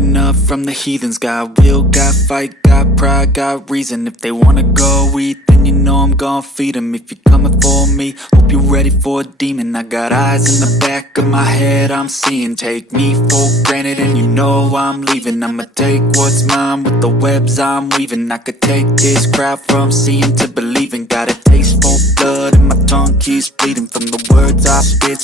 enough from the heathens. Got will, got fight, got pride, got reason. If they wanna go eat, then you know I'm gon' feed them. If you're coming for me, hope you're ready for a demon. I got eyes in the back of my head, I'm seeing. Take me for granted and you know I'm leaving. I'ma take what's mine with the webs I'm weaving. I could take this crowd from seeing to believing. Got a taste